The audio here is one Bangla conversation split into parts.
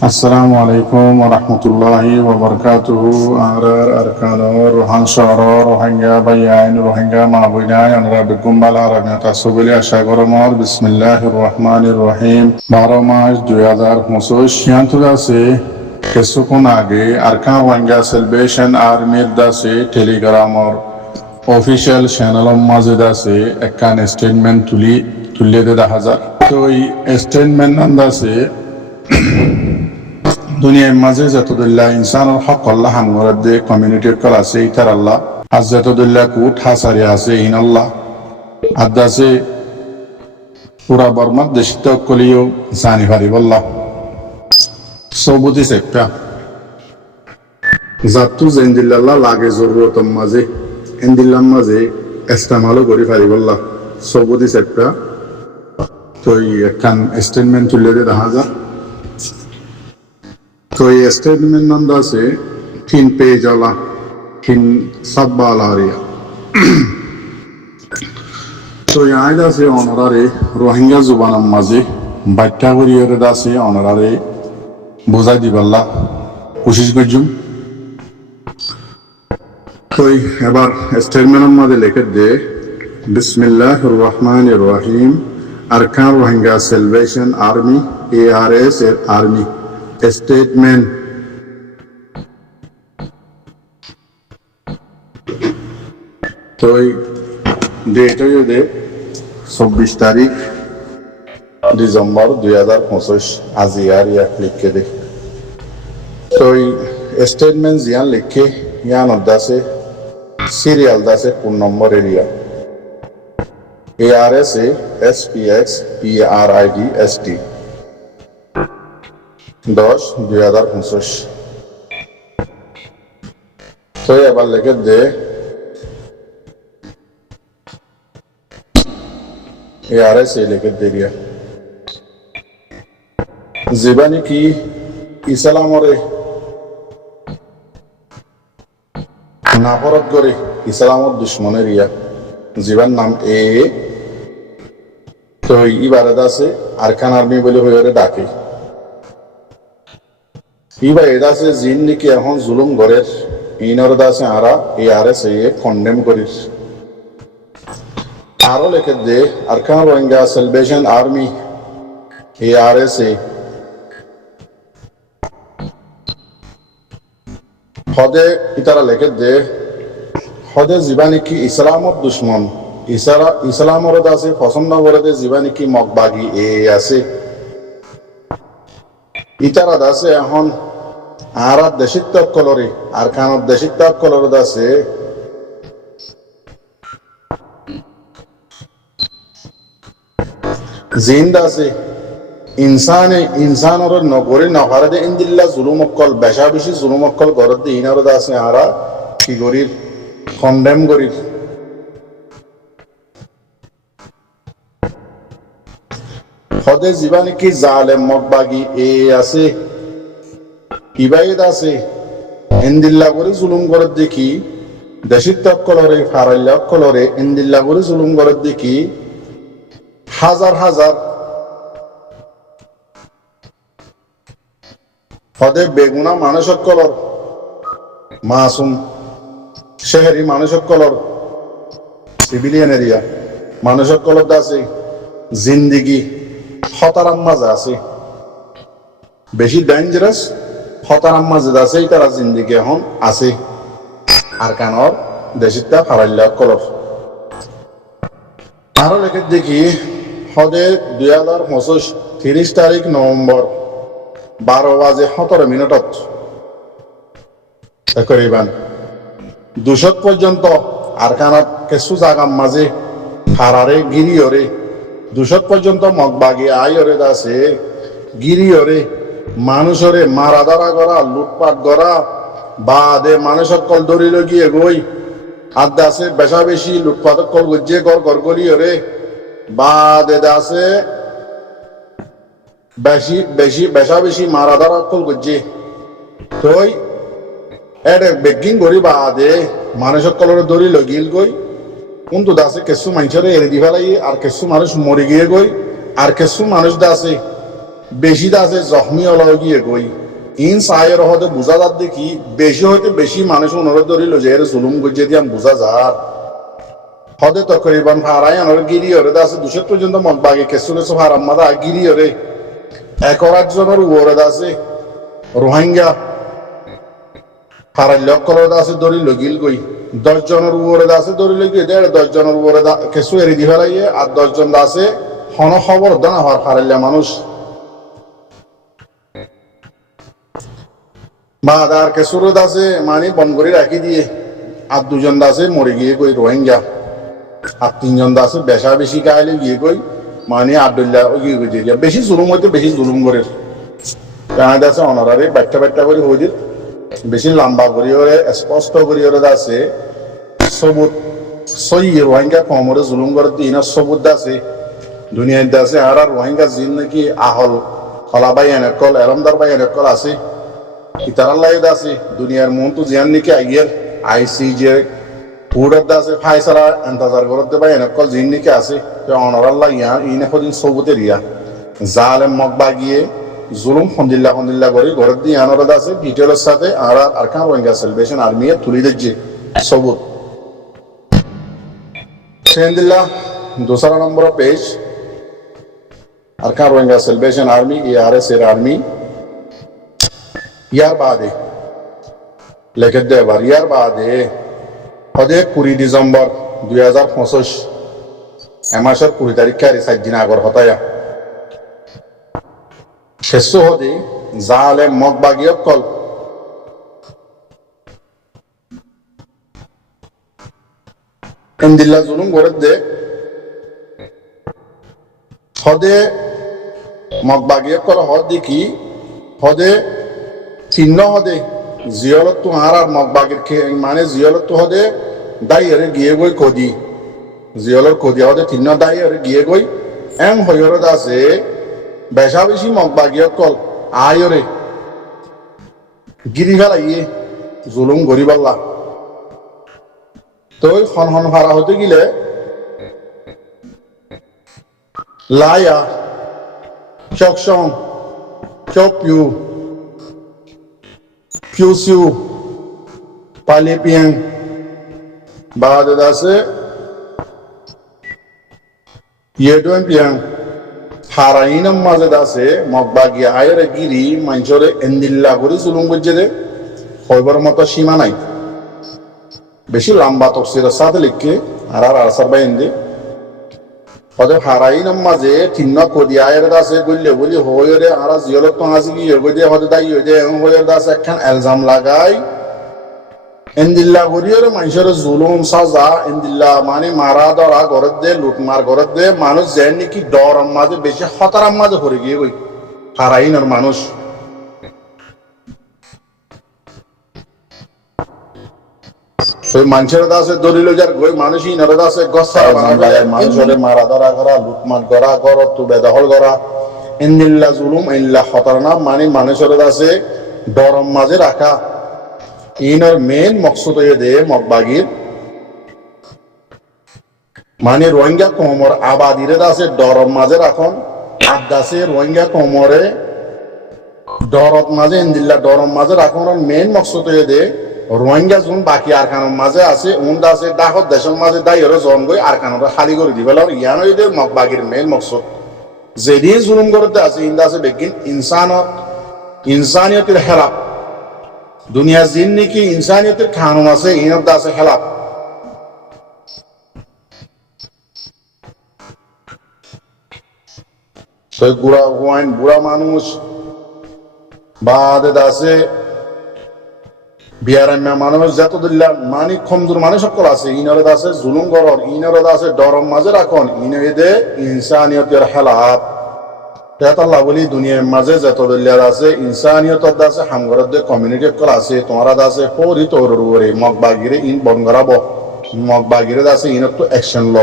Assalamu alaikum wa rahmatullahi wa barakatuhu. Arkanor, Rohan Shahrar, Rohingya Bayan, Rohingya Mabuina, and Rabbikum Balarabia Tasubili Ashagoromor, Bismillahir Rahmanir Rahim, Baromas, Duyadar Musosh, Yantudase, Kesukunage, Arkan Rohingya Salvation Army Dase, Telegram or official channel of Mazidase, Ekan statement Tuli de Hazar. So, statement Nandase. দুনিয়ার মাঝে যতদুল্লাহ ইনসানের হক আল্লাহ হামগরদে কমিউনিটির কল আছে ইতার আল্লাহ আজ যতদুল্লাহ কুট হাসারি আছে ইন আল্লাহ আদাসে পুরা বর্মাত দেশিত কলিও জানি পারিব আল্লাহ সবুতি সেপ্পা জাতু জেন্দিল্লাহ লাগে জরুরতম মাঝে ইন্দিল্লাম মাঝে ইস্তেমালও করি পারিব আল্লাহ সবুতি সেপ্পা তো একখান স্টেটমেন্ট তুলে দে দেখা যায় तो ये स्टेटमेंट नंदा से 3 पेज वाला 3 सब वाला रिया तो यहाँ इधर से ऑनरारे रोहिंग्या जुबान अम्माज़े बच्चा को रियर इधर से ऑनरारे बुझा दिवल्ला कोशिश करूँ तो ये बार स्टेटमेंट अम्माज़े लेकर दे बिस्मिल्लाहिर्रहमानिर्रहीम अरकान Rohingya salvation army ARS army statement तो डेट हो दे 24 तारीख दिसंबर 2025 आज यार या लिख के दे तो स्टेटमेंट यहाँ लिख के यहाँ नद्दा से सीरियल दा से पूर्ण number area ARS SPX PRIDST 10-2025 तो ये बार लेके दे ARS लेके दे दिया जीवानी की इस्लाम और नाफरत करे इस्लाम और दुश्मने रिया जीवन नाम ए तो इबारदा से अरकान आर्मी बोले हुए डाके ইবা এদা সে জিন নিকি এখন জুলুম গরের ইনর দাসে আরা ARS এ কন্ডেম করিস আরো লেখে দে Arakan Rohingya salvation army ARS এ হদে ইতারা লেখে দে হদে জীবানি কি ইসলামর দুশ্মন ইসলামর দাসে পছন্দ করে দে জীবানি কি মকবাগি এ আছে ইতারা দাসে এখন আর দেশিত কলরে আর খান দেশিত কলর দাসে জিন্দা আছে ইনসানর নগরে নহারে ইন্দিল্লা জুলুমকল বেশা বেশি জুলুমকল গরদ ইনার দাসে আরা কি গরির কন্ডেম গরির হদে জীবানি কি জালেম মকবাগি এ আছে ইবাইদ আছে ইন্দিল্লা করে জুলুম করে দেখি দেশিত কলরে ফারাল্লা কলরে ইন্দিল্লা করে জুলুম করে দেখি হাজার হাজার হদে বেগুনা মানুষক কলর মাসুম শহরি মানুষক কলর সিভিলিয়ান এরিয়া মানুষক কলর আছে জিন্দিগি খতারাম মাঝে আছে বেশি ডেঞ্জারাস খতারাম মাঝে আছে তারা জিন্দিগি এখন আছে আর কানর দেশিতা ফারাল্লা কলর আরো লেখে দেখি হদে 2025 30 তারিখ নভেম্বর 12:17 তকরিবান 200 পর্যন্ত আর কানত কিছু জায়গার মাঝে ফারারে গিরিয়রে 200 পর্যন্ত মগবাগি আইরে দাসে গিরিয়রে মানুষরে মারা ধরা করা লুটপাট করা বাদে মানুষক কল দড়ি লগিয়ে গই আর দাসে বেশা বেশি লুটপাট কল গজ্জে গর গলিয়রে বাদে দাসে বেশি বেশি বেশা বেশি মারা ধরা কল গজ্জে তোই এডে বেগিং করি বাদে মানুষক কলরে দড়ি লগিল গই কিন্তু দাসে কিছু মানুষের এড়ে দি ফেলাই আর কিছু মানুষ মরে গিয়ে গই আর কিছু মানুষ দাসে বেশি আছে জখমি হলো গিয়ে গই ইন সায়ের হতে বোঝা যার দেখি বেশি হইতে বেশি মানুষ অনুরোধ ধরিল যে এর জুলুম গজ্জে দিয়ে বোঝা যার হদে তকরিবান হারাই আনার গিরি ওরে আছে 200 পর্যন্ত মত বাগে কেসু কেসু হারাম মাদা গিরি ওরে 1 জনের উপরে আছে রোহিঙ্গা হারাই লক্ষ আছে দরিল গিল গই 10 জনের উপরে আছে দরিল গিয়ে 10 জনের উপরে কেসু এরি দি ফেলাইয়ে আর 10 জন আছে হন খবর দানা হওয়ার হারাইলে মানুষ মাদার কেসুর আছে মানে বন করে রাখি দিয়ে আর 2 জন আছে মরে গিয়ে কই রোহিঙ্গা আর 3 জন আছে বেশা বেশি কাইলে গিয়ে কই মানে আব্দুল্লাহ ওই গিয়ে গিয়ে বেশি জুলুম হইতে বেশি জুলুম করে কানাডা আছে অনারারে ব্যাখ্যা ব্যাখ্যা করে হইদির বেশি লম্বা করি ওরে স্পষ্ট করি ওরে আছে সবুত সই রোহিঙ্গা কমরে জুলুম করে দিন সবুত আছে দুনিয়ার আছে আর রোহিঙ্গা জিন নাকি আহল খলা বাই এনেকল এরমদার বাই এনেকল আছে ইতারাল্লাহ আছে দুনিয়ার মন তো জিয়ান নাকি আগের আইসিজে পুরাত আছে ফাইসারা ইন্তজার করতে বাই এনেকল জিন নাকি আছে তো অনারাল্লাহ ইয়া ইনে কদিন সবুতের ইয়া জালেম মকবা গিয়ে জুলুম খন্দিল্লা করে ঘরের দিয়ে আনারদ আছে ডিটেলের সাথে আর আরকান রোহিঙ্গা সেলিব্রেশন আর্মি তুলি দিচ্ছে সবুত সেন্দিল্লা 2 নম্বর page Arakan Rohingya celebration army ARS এর আর্মি ইয়ার বাদে লেখে দে এবার ইয়ার বাদে হদে 20 ডিসেম্বর 2025 এমাসের 20 তারিখ কারি 7 দিন আগর হতায়া শেষ হদে জালে মগবাগিয় কল এন্দিল্লা জুলুম করে দে হদে মগবাগিয় কল হদ দেখি হদে চিহ্ন হদে জিয়লত তো আর মগবাগির মানে জিয়লত তো হদে দাইরে গিয়ে গই কদি জিয়লর কদি হদে চিহ্ন দাইরে গিয়ে গই এম হয়রত আছে বেশা বেশি মগবাগিয় কল আয়রে গিরি ফেলাইয়ে জুলুম গরিবাল্লা তো খন ভাড়া হতে গেলে লায়া চকসং চপিউ পিউসিউ পালিপিয়াং বাদে আছে ইয়েডোন পিয়াং হারাইনম মাঝে আছে মগবাগি আয়ের গিরি মানুষরে এন্দিল্লা করে জুলুম করছে রে হইবার মতো সীমা নাই বেশি লম্বা তফসিরের সাথে লিখকে আর আসার বাই এন্দি হয়তো হারাইনম মাঝে তিন্ন কদি আয়ের আছে বললে বলি হইরে আর জিয়লত তো আছে কি হয়ে দিয়ে হয়তো দায়ী হয়ে যায় হইর দাস একখান এলজাম লাগাই এন্দিল্লা করিয়ে মানুষের জুলুম সাজা এন্দিল্লা মানে মারা ধরা ঘরের দে লুটমার ঘরের দে মানুষ যায় নাকি ডর মাঝে বেশি হতারাম মাঝে ভরে গিয়ে গই হারাইনের মানুষ মানুষের দাসে দলিল যার গই মানুষই নর দাসে গসা মানুষের মারা ধরা করা লুটমার করা ঘর তো বেদখল করা এন্দিল্লা জুলুম এন্দিল্লা হতারনা মানে মানুষের দাসে ডরম মাঝে রাখা ইনর মেন মকসুদ হয়ে দে মগবাগির মানে রোহিঙ্গা কোমর আবাদিরে দাসে ডরম মাঝে রাখন আর দাসে রোহিঙ্গা কোমরে ডরত মাঝে এন্দিল্লা ডরম মাঝে রাখন মেন মকসুদ হয়ে দে রোহিঙ্গা যোন বাকি আরকানোর মাঝে আছে উন দাসে ডাকত দেশের মাঝে দায়ী জন গই আরকানোর খালি করে দিবে ইয়ান হয়ে দে মগবাগির মেন মকসুদ যেদিন জুলুম করতে আছে ইন্দা আছে বেগিন ইনসানিয়তের হেলাপ দুনিয়া জিন নাকি ইনসানিয়তের কানুন আছে ইনব দাসে হেলাপ সেই বুড়া মানুষ বাদে দাসে বিয়ারাম্যা মানুষ যত দিল্লা মানে কমজোর মানুষ সকল আছে ইনরে দাসে জুলুম করর ইনরে দাসে ডরম মাঝে রাখন ইনরে দে ইনসানিয়তের হেলাপ তেতাল্লাহ বলি দুনিয়ার মাঝে যত দলিয়ার আছে ইনসানিয়তর দাসে হামগরের দে কমিউনিটি কল আছে তোমারা দাসে পরি তোর উপরে মগবাগিরে ইন বন করাবো মগবাগিরে দাসে ইনত তো অ্যাকশন ল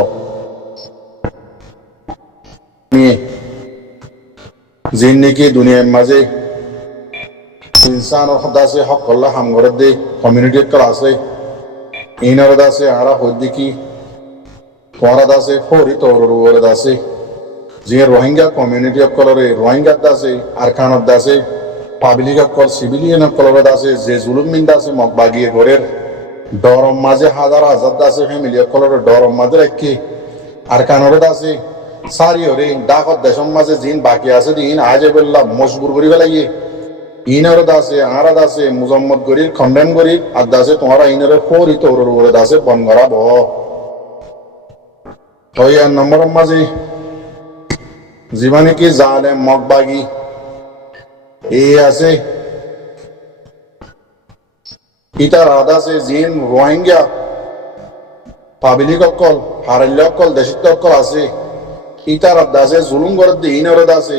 জিন নাকি দুনিয়ার মাঝে ইনসান দাসে হক করলা হামগরের দে কমিউনিটি কল আছে ইনর দাসে আরা হদ্দি কি তোমারা দাসে পরি তোর উপরে দাসে যে রোহিঙ্গা কমিউনিটি অকলরে রোহিঙ্গাত আছে আরকানত আছে পাবলিক অকল সিভিলিয়ান অকলরত আছে যে জুলুম মিন্দা আছে মগবাগিয়ে ঘরের ডরম মাঝে হাজার হাজার আছে ফ্যামিলি অকলরে ডরম মাঝে রাখি আরকানরত আছে সারি হরে ডাকত দেশম মাঝে জিন বাকি আছে দিন আজে বললাম মজবুর করি ফেলাইয়ে ইনরত আছে আরাত আছে মুজম্মদ গরির খন্ডন গরির আদ আছে তোমারা ইনরে ফোরি তোর আছে বন করাব ওই নম্বর মাঝে জীবনে কি জালেম মগবাগি এই আছে ইটার আদ আছে জিন রোহিঙ্গা পাবলিক অকল হারাল্য অকল দেশিত অকল আছে ইটার আদ আছে জুলুম করে দি ইনরত আছে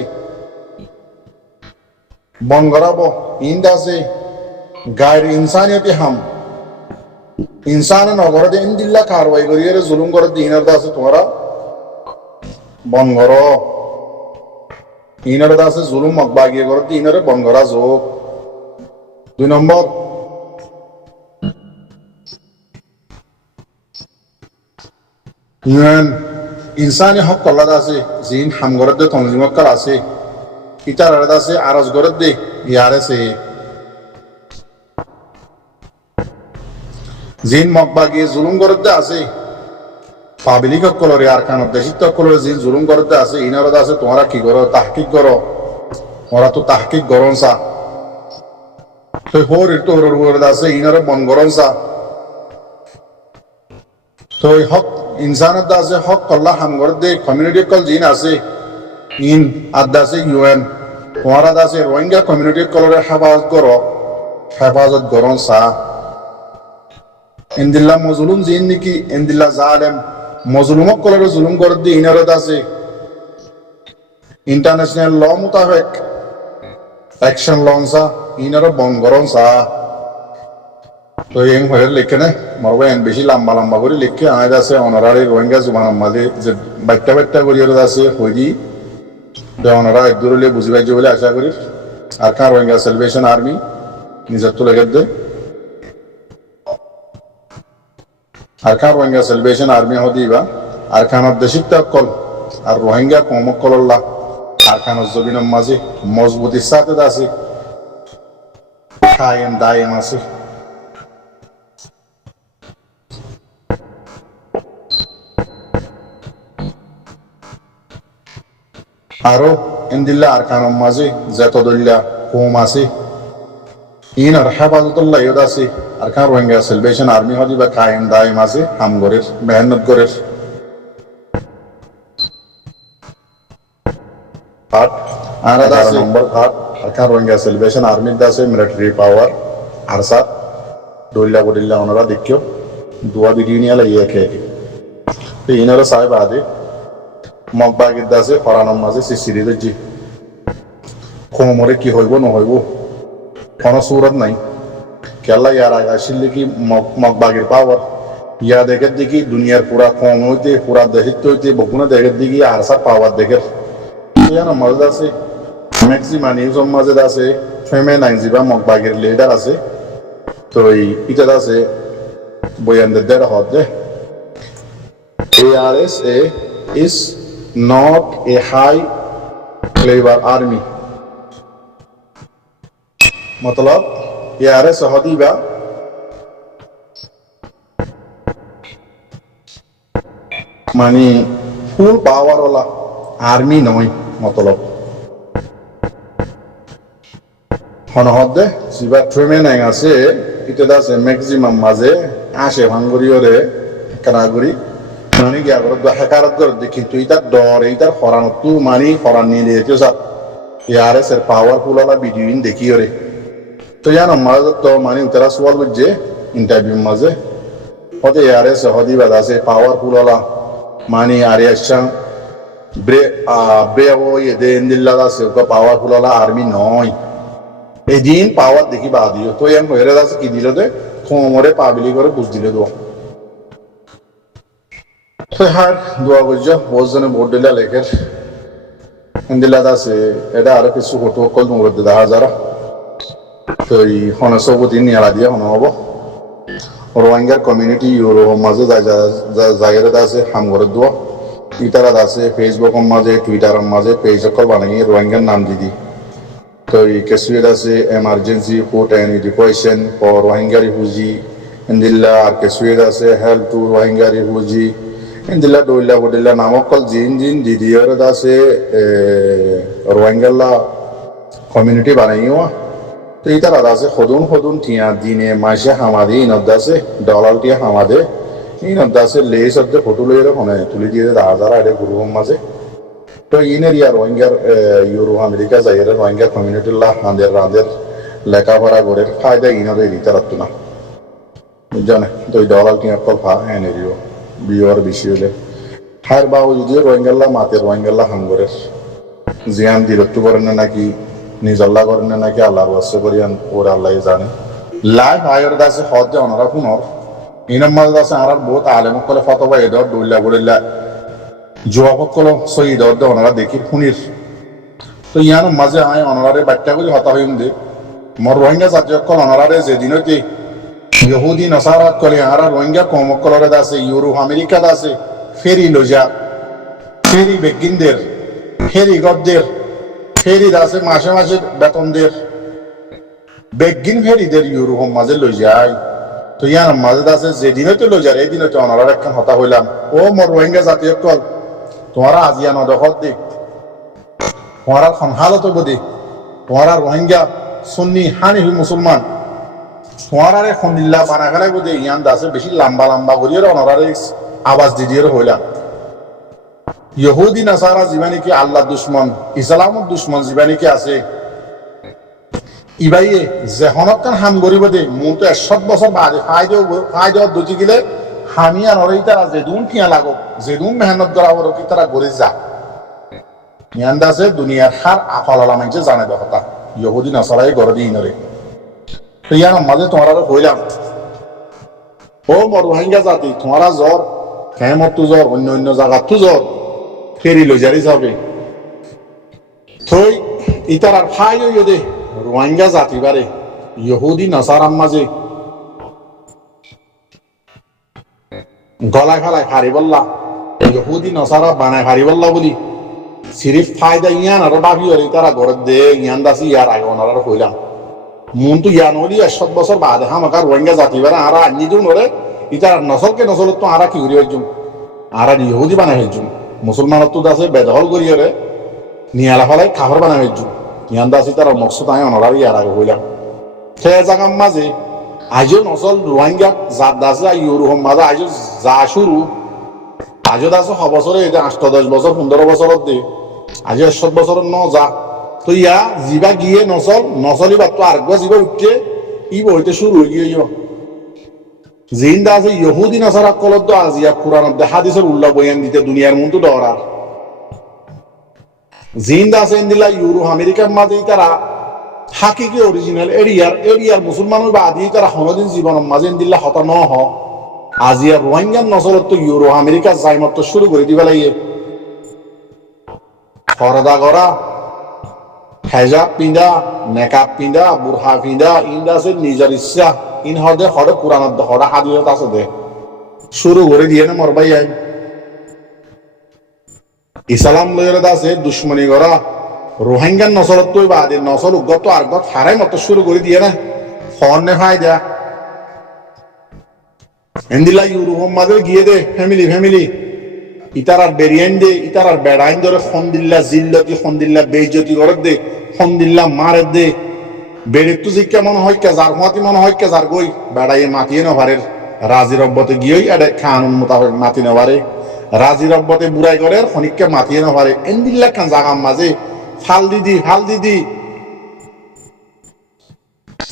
বন করাব ইন্দ আছে গায়ের ইনসানিয়তি হাম ইনসান নগরে দিন দিল্লা কারবাই করিয়ে জুলুম করে দি ইনরত আছে তোমরা বন কর ইনরত আছে জুলুম মগবাগিয়ে করে দি ইনরে বন করা যোগ 2 নম্বর ইনসানি হক কল্লাদ আছে জিন হামগরদ তনজিমক্কার আছে ইটার আলাদা আছে আরজ গরদ দে ইয়ার আছে জিন মগবাগি জুলুম গরদ আছে পাবলিক অকলরে আরকানত দেশিত অকলরে জিন জুলুম গরদ আছে ইনারদ আছে তোমরা কি করো তাহকিক করো ওরা তো তাহকিক গরন সা তো হোর তোর গরদ আছে ইনারে বন গরন সা তো হক ইনসানত আছে হক কল্লা হামগরদ দে কমিউনিটি কল জিন আছে ইন আদা আছে ইউএন তোমারা আছে রোহিঙ্গা কমিউনিটি কলরে হেফাজত গরন সা ইন্দিল্লা মজলুম জিন নাকি ইন্দিল্লা জালেম মজলুম কলরে জুলুম করে দি ইনারত আছে ইন্টারন্যাশনাল ল মোতাবেক অ্যাকশন লন সা ইনার বন গরন সা তো এই হয়ে লিখে না মরবে বেশি লম্বা লম্বা করে লিখে আয় আছে অনারারি রোহিঙ্গা জুমান মাঝে যে বাচ্চা করি আছে হইদি ওনারা একদূরে বুঝি পাইছে বলে আশা করি আর কার রোহিঙ্গা সেলিব্রেশন আর্মি নিজের তো লেগে দে আর কার রোহিঙ্গা সেলিব্রেশন আর্মি হদিবা আর খানত দেশিত কল আর রোহিঙ্গা কম কল্লা আর খানত জবিনের মাঝে মজবুতির সাথে আছে কায়েম দায়েম আছে আরো ইন্দিল্লা আর খানের মাঝে যত দল্লা কম আছে ইন আর হেফাজতুল্লাহ ইয়দ আছে আর খান রোহিঙ্গা সেলিব্রেশন আর্মি হদি বা কায়েম দায়েম আছে হাম গরের মেহনত গরের আর আছে নম্বর 8 আর খান রোহিঙ্গা সেলিব্রেশন আর্মি আছে মিলিটারি পাওয়ার আর সাত দল্লা বদল্লা ওনারা দেখিও দুয়া ভিডিও নিয়ে লাগিয়ে একে তো ইনারা সাহেব আদে মগবাগির দাসে ফরানোর মাঝে সিসিরি জি কোমরে কি হইব নহইব কোনো সুরত নাই কেলা ইয়ার আসলে কি মগবাগির পাওয়ার ইয়া দেখে দেখি দুনিয়ার পুরা কম হইতে পুরা দেশিত হইতে বকুনা দেখে দেখি আর সব পাওয়ার দেখে ইয়ার মাঝে আছে ম্যাক্সিমাম নিউজের মাঝে আছে ফেমে নাইজিবা মগবাগির লিডার আছে তো ইটা আছে বয়ানদের দেড় হতে ARSA is not a high caliber army मतलब ARS हदीबा मानी फुल पावर वाला आर्मी नय मतलब हन हदे सिबा ट्रेमेन আছে ইতে দাসে ম্যাক্সিমাম মাঝে আসে ভাঙ্গরিওরে কারাগুরি মানে কি আগর হাকারত করে দেখি তুই তার ডর এইটার ফরানো তু মানি ফরান নিয়ে দিয়েছো স্যার ARS এর পাওয়ারফুল वाला ভিডিও দেখিও রে তো জানো মাঝে তো মানে উতরা সওয়াল বুঝে ইন্টারভিউ মাঝে হতে ARS হদিবা দাসে পাওয়ারফুল वाला মানে আরিয়াশা ব্রেও ইদে ইন্দিল্লা দাসে ও পাওয়ারফুল वाला আর্মি নয় এদিন পাওয়ার দেখি বাদিও তো এম হইরে দাসে কি দিল দে কোমরে পাবলি করে বুঝ দিলে দো তো হার দোয়া বুঝছো ওজনে ভোট দিলা লেখের ইন্দিল্লা দাসে এটা আর কিছু ফটো কল মুরদ দা হাজারা তো এই হনসবদিন নিয়ালা দিয়ে হন হবো রোহিঙ্গার কমিউনিটি ইউরো মাঝে জায়গাটা আছে হামগরের দোয়া ইতারা আছে ফেসবুকের মাঝে টুইটারের মাঝে পেজ অকল বানাই রোহিঙ্গার নাম দিদি তো এই কেসুয়ের আছে emergency food and education for Rohingya refugee ইন্দিল্লা আর কেসুয়ের আছে হেল্প টু রোহিঙ্গা রিফিউজি ইন্দিল্লা ডইল্লা বডিল্লা নাম অকল জিন জিন দিদিওর আছে রোহিঙ্গাল্লা কমিউনিটি বানাইও তো ইতারা আছে সদুন সদুন টিয়া দিনে মাসে হামাদি ইনদ আছে ডলার টিয়া হামাদে ইনদ আছে লেস অর্ধে ফটো লইরে ফোনে তুলি দিয়ে হাজার আইডে গ্রুপের মাঝে তো ইনের ইয়া রোহিঙ্গার ইউরো আমেরিকা যাই রোহিঙ্গা কমিউনিটির হাঁদের রাঁধের লেখাপড়া করে ফায়দা ইনরে দিতে রাখতো না জানে তো এই ডলার টিয়া অকল ফা হ্যাঁ নিরিও বিওর বেশি হলে হার বাবু যদিও রোহিঙ্গাল্লা মাতে রোহিঙ্গাল্লা হাঙ্গরের জিয়ান দিরত্তু করেন না নাকি নিজল্লা করেন না নাকি আল্লাহর বাস্য করিয়ান ওর আল্লাহ জানে লাইফ আয়ের দাসে হদ যে অনারা পুনর ইনার মাঝে দাসে আর বহুত আলেম কলে ফতবা এদর দৌল্লা বলিল্লা যুবক কল সই দর দে ওনারা দেখি খুনির তো ইয়ান মাঝে আয় অনারে বাচ্চা করে হতা হইম দে মোর রোহিঙ্গা জাতীয় কল অনারে যেদিনতে ইহুদি নসারাত কলে আর রোহিঙ্গা কম কলরে দাসে ইউরোপ আমেরিকা দাসে ফেরি লোজা ফেরি বেগিনদের ফেরি গদ্দের ফেরি দাসে মাসে মাসে বেতনদের বেগিন ফেরিদের ইউরোপ মাঝে লই যায় তো ইয়ার মাঝে দাসে যেদিনতে লই যায় এই দিনতে অনারার একখান হতা হইলাম ও মোর রোহিঙ্গা জাতীয় কল তোমারা আজিয়া নদখত দিক তোমারা খনহালত বদি তোমারা রোহিঙ্গা সুন্নি হানিফি মুসলমান তোমারারে খন্দিল্লা বানা ফেলাই বদি ইয়ান দাসে বেশি লম্বা লম্বা করিয়ে অনারারে আওয়াজ দিয়ে হইলাম ইহুদি নাসারা জীবানী কি আল্লাহ দুশ্মন ইসলামর দুশ্মন জীবানী কি আছে ইবাইয়ে জেহনত কান হাম গরিব দে মু তো 100 বছর বাদে ফায়দা দুজি গিলে হামিয়া নরই তারা যেদুন ঠিয়া লাগো যেদুন মেহনত করা ওর কি তারা গরে যা নিয়ান্দাসে দুনিয়ার হার আফাল আলা মানছে জানে কথা ইহুদি নাসারাই গরে দিই নরে তো ইয়ার মাঝে তোমারা কইলাম ও মোর রোহিঙ্গা জাতি তোমারা জ্বর কেমত তু জ্বর অন্য অন্য জায়গা তু জ্বর ফেরি লজারি যাবে থই ইতারার ফাই হইও দে রোহিঙ্গা জাতি বারে ইহুদি নাসারার মাঝে গলা খালায় হারি বললা ইহুদি নাসারা বানায় হারি বললা বলি সিরিফ ফায়দা ইয়ান আর বাবি হরে তারা ঘর দে ইয়ান দাসি ইয়ার আগে ওনারা কইলাম মন তো ইয়ান হলি 100 বছর বাদে হামাকার রোহিঙ্গা জাতি বারে আর আনি দিন ওরে ইতার নসলকে নসল তো আরা কি করি হইজুম আর ইহুদি বানাই হইজুম মুসলমান তো দাসে বেদহল করিয়ে রে নিয়ালা ফলাই খাবার বানাই হইজুম ইয়ান দাসি তার মকসদ আয় ওনারা ইয়ার আগে কইলাম সে জায়গার মাঝে আজও নসল রোহিঙ্গা জাত দাসে ইউরোপ মাঝে আজও যা শুরু আজও দাসে 6 বছরে 8-10 বছর 15 বছরত দে আজ 100 বছর ন যা তো ইয়া জিবা গিয়ে নসলি বা তো আরেকবার জিবা উঠছে ই বইতে শুরু হয়ে গিয়ে জিন্দা আছে ইহুদি নাসারা কলদ আজিয়া কুরআন হাদিসের উল্লাহ বয়ান দিতে দুনিয়ার মন তো ডরার জিন্দা আছে ইন্দিলা ইউরোপ আমেরিকার মাঝে তারা হাকিকি অরিজিনাল এরিয়ার মুসলমান বা আদি তারা হনদিন জীবনের মাঝে ইন্দিল্লা হতা ন হ আজিয়া রোহিঙ্গার নসলত তো ইউরোপ আমেরিকা যাইমত শুরু করে দিবা লাগে ফরদা করা হেজাব পিন্ধা নেকাব পিন্ধা বুরহা পিন্ধা ইন্দা আছে নিজের ইচ্ছা ইন হদে হরে কোরআনত হরে হাদিসত আছে দে শুরু করে দিয়ে না মর ভাই ইসলাম লইরে আছে দুশ্মনী করা রোহিঙ্গার নসলত তো বাদে নসল উগত আর গত হারাই মত শুরু করে দিয়ে না ফর্নে ফায়দা এন্দিলা ইউরোপ মাঝে গিয়ে দে ফ্যামিলি ইতারার বেরিয়ান দে ইতারার বেড়াইন ধরে খন্দিল্লা জিল্লতি খন্দিল্লা বেইজ্জতি করে দে খন্দিল্লা মারে দে বেড়ে তো যে কেমন হয় কে যার মাতি মনে হয় কে যার গই বেড়াইয়ে মাতিয়ে নভারের রাজি রব্বতে গিয়েই এটা কানুন মোতাবেক মাতি নভারে রাজি রব্বতে বুড়াই করে খনিককে মাতিয়ে নভারে এন্দিল্লা খান জাগাম মাঝে ফাল দিদি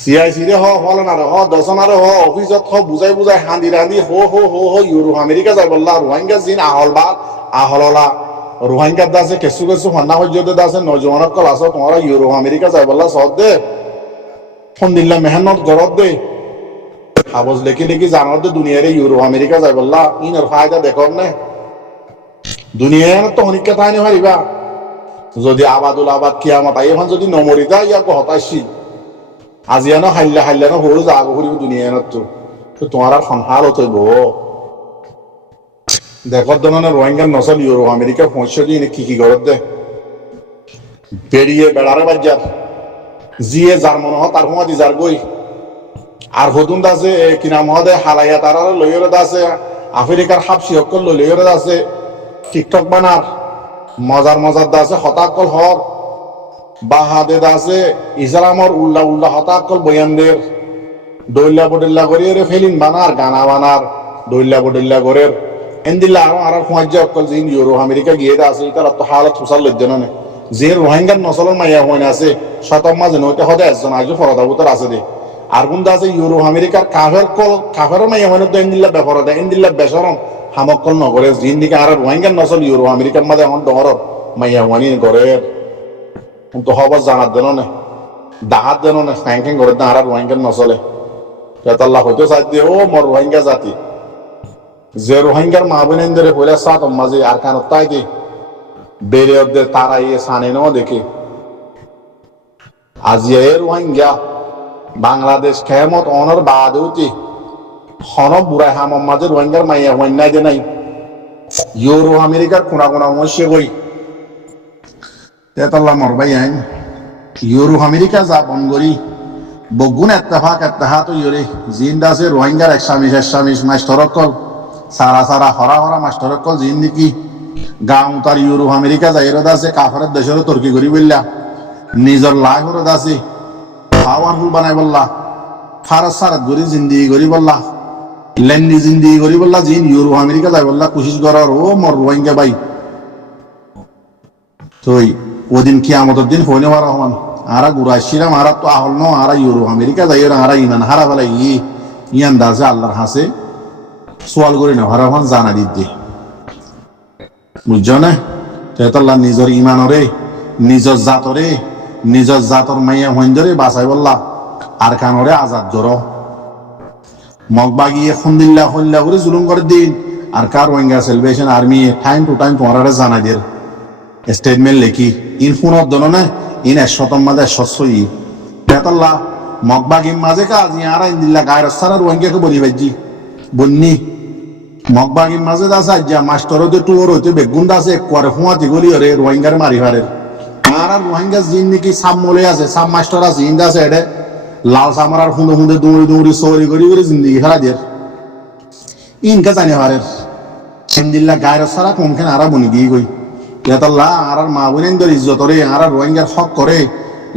CIC রে হল না হ দশনারে হ অফিসত হ বুঝাই হান্দি রান্দি হো ইউরোপ আমেরিকা যাই বললা রোহিঙ্গা জিন আহললা রোহিঙ্গা দাসে কেসু হন্না হজ্জতে দাসে নজওয়ানক কল আস তোমারা ইউরোপ আমেরিকা যাই বললা সদ দে ফোন দিল্লা মেহনত গরত দে হাবজ লেখি জানত দে দুনিয়ারে ইউরোপ আমেরিকা যাই বললা ইনর ফায়দা দেখর নে দুনিয়ার তো অনেককে তাই নি পারিবা যদি আবাদ কিয়ামত আই এখন যদি নমরিতা ইয়াকে হতাশি আজিয়ানো হাইল্লানো হল জাগ করিব দুনিয়ানত তো তোমার আর সংহালত হইব দেখার ধরনের রোহিঙ্গার নসল ইউরো আমেরিকা পৌঁছে দিয়ে কি ঘরত দে পেরিয়ে বেড়ারে বাজার জিয়ে যার মনে হয় তার সময় যার গই আর হতুন আছে কি নাম হদে হালাইয়া তারা লইয়র আছে আফ্রিকার হাবসি অকল লইয়র আছে টিকটক বানার মজার মজার দা আছে হতাকল হর বাহাদে দা আছে ইসলামর উল্লা উল্লা হতাকল বয়ানদের দৈল্লা বডল্লা করিয়ে ফেলিন বানার গানা বানার দৈল্লা বডল্লা করের এন্দিল্লা আর সময় অকল যে ইউরো আমেরিকা গিয়ে আছে তার তো হালত হুসার লজ্জন নেই যে রোহিঙ্গার নসলের মাইয়া হইন আছে শতম মাঝে নইতে হদে একজন আজও ফরদাবুতর আছে দে আর কোনটা আছে ইউরো আমেরিকার কাফের মাইয়া হইন তো এন্দিল্লা বেফরদা এন্দিল্লা বেসরম হামকল নগরে জিন দিকে আর রোহিঙ্গার নসল ইউরো আমেরিকার মাঝে এখন ডর মাইয়া হইনি গড়ের তো হবার জানার দেন না দাহাত দেন না ফ্যাংক্যাং করে আর রোহিঙ্গার নসলে আল্লাহ হয়তো সাথ দিয়ে ও মর রোহিঙ্গা জাতি যে রোহিঙ্গার মা বোনেদের হইলে সাত মাঝে আর কান তাই দি বেড়ে ওদের তারা ইয়ে সানে ন দেখে আজিয়া এ রোহিঙ্গা বাংলাদেশ খেমত অনর বাদ হইতে হন বুড়াই হামম মাঝে রোহিঙ্গার মাইয়া হইন নাই দে নাই ইউরো আমেরিকার কোনা কোনা মশে গই তেতাল্লাহ মরবাই আইন ইউরো আমেরিকা যা বনগরি বগুন এত্তেফাক ইউরে জিন্দা আছে রোহিঙ্গার একসামিশ মাস্টরকল সারা সারা হরা হরা মাস্টরকল জিন নাকি গাঁও তার ইউরো আমেরিকা যাইরত আছে কাফারের দেশের তর্কি করি বললা নিজের লাগ হরত আছে পাওয়ারফুল বানাই বললা ফারত সারাত গরি জিন্দিগি করি বললা লেন্ডি জিন্দিগি করি বললা জিন ইউরো আমেরিকা যাই বললা কোশিশ করার ও মর রোহিঙ্গা ভাই তুই ওদিন কি আমাদের দিন হইনে মারা হমান আরা গুড়াইছিলাম আরা তো আহল ন আরা ইউরো আমেরিকা যাই আরা ইমান হারা বেলা ইয়ান দাসে আল্লাহর হাসে সোয়াল করি না হারা হন জানা দিতে বুঝছ না তেতাল্লাহ নিজের ইমানরে নিজের জাতর মাইয়া হইন্দরে বাঁচাই বললা আর কানরে আজাদ জর মগবাগিয়ে খুন্দিল্লা হল্লা করে জুলুম করে দিন আর কার Rohingya celebration army time to time তোমার জানা দিয়ে স্টেটমেন্ট লেখি ইন ফোনত দন না ইন একশতম মাঝে একশই তেতাল্লাহ মগবাগির মাঝে কাজ ইয়ারা ইন্দিল্লা গায়ের সারা রোহিঙ্গাকে বলি ভাইজি বন্নি মগবাগির মাঝে দাস আজ্ঞা মাস্টার হতে টুয়োর হইতে বেগুন দাসে করে হুঁয়াতি গলি হরে রোহিঙ্গার মারি হারে আর রোহিঙ্গা জিন নাকি সাম মলে আছে সাম মাস্টার আছে ইন্দা আছে এডে লাল সামার হুঁদে হুঁদে দৌড়ি সৌরি করি জিন্দিগি খেলা দিয়ে ইনকা জানি হারের ইন্দিল্লা গায়ের সারা কমখানে আরা বনি গিয়ে গই তেতাল্লাহ আর মা বোনেদের ইজ্জতরে আর রোহিঙ্গার হক করে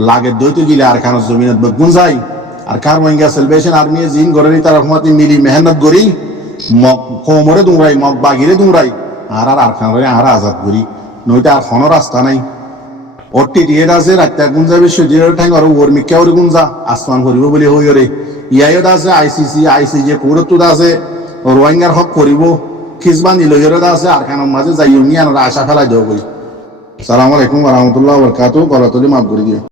লাগে দইতে গিলে আর কারো জমিনত বেগুন যায় আর কার রোহিঙ্গা সেলিব্রেশন আর্মি জিন গড়ে তার হুঁয়াতি মিলি মেহনত করি কোমরে দুমরাই মগ বাগিরে দুমরাই আর খানরে আর আজাদ করি নইটা আর কোনো রাস্তা নাই অটি টিয়েট আছে রাত্তা গুঞ্জা বিশ্ব জিরোর ঠাই আর ওর মিক্কা ওর গুঞ্জা আসমান করিব বলে হই রে ইয়াইত আছে আইসিসি পুরোত আছে রোহিঙ্গার হক করিব খিজবানি লইয়রত আছে আর খানের মাঝে যাই ইউনিয়ন আশা ফেলাই দেব করি। সালামু আলাইকুম ওয়া রাহমাতুল্লাহি ওয়া বারাকাতুহু। গলাতলি মাফ করে দিও।